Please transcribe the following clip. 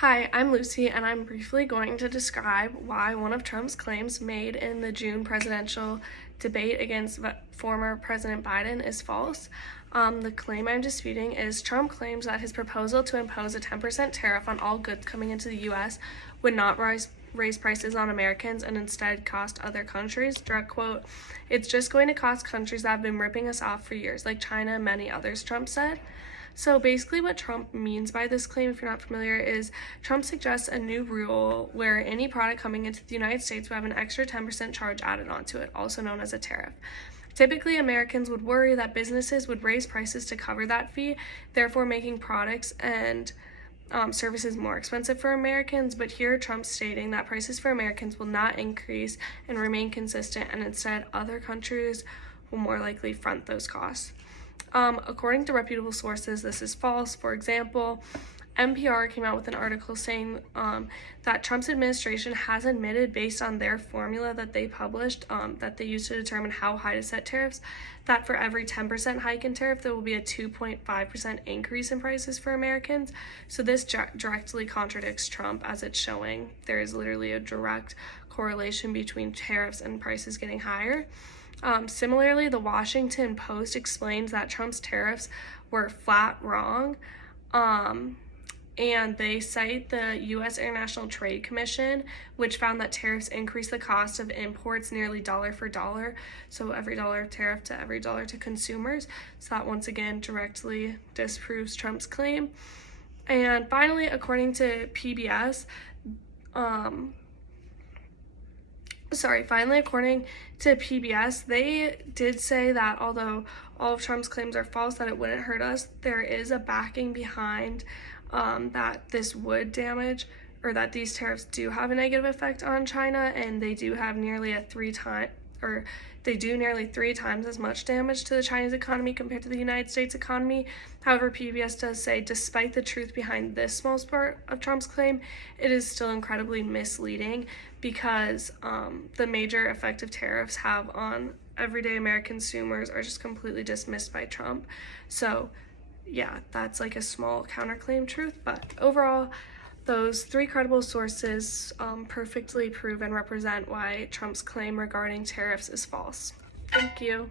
Hi, I'm Lucy, and I'm briefly going to describe why one of Trump's claims made in the June presidential debate against former President Biden is false. The claim I'm disputing is Trump claims that his proposal to impose a 10% tariff on all goods coming into the U.S. would not raise prices on Americans and instead cost other countries. Direct quote, "It's just going to cost countries that have been ripping us off for years, like China and many others," Trump said. So basically, what Trump means by this claim, if you're not familiar, is Trump suggests a new rule where any product coming into the United States would have an extra 10% charge added onto it, also known as a tariff. Typically, Americans would worry that businesses would raise prices to cover that fee, therefore making products and services more expensive for Americans. But here, Trump's stating that prices for Americans will not increase and remain consistent, and instead, other countries will more likely front those costs. According to reputable sources, this is false. For example, NPR came out with an article saying that Trump's administration has admitted, based on their formula that they published, that they used to determine how high to set tariffs, that for every 10% hike in tariff, there will be a 2.5% increase in prices for Americans. So this directly contradicts Trump, as it's showing there is literally a direct correlation between tariffs and prices getting higher. Similarly, the Washington Post explains that Trump's tariffs were flat wrong, and they cite the U.S. International Trade Commission, which found that tariffs increase the cost of imports nearly dollar for dollar, so every dollar of tariff to every dollar to consumers. So that once again directly disproves Trump's claim. And finally, according to PBS, according to PBS, they did say that although all of Trump's claims are false, that it wouldn't hurt us, there is a backing behind that this would damage, or that these tariffs do have a negative effect on China, and they do have nearly nearly three times as much damage to the Chinese economy compared to the United States economy. However, PBS does say, despite the truth behind this small part of Trump's claim, it is still incredibly misleading because the major effect of tariffs have on everyday American consumers are just completely dismissed by Trump. So yeah, that's like a small counterclaim truth, but overall, those three credible sources perfectly prove and represent why Trump's claim regarding tariffs is false. Thank you.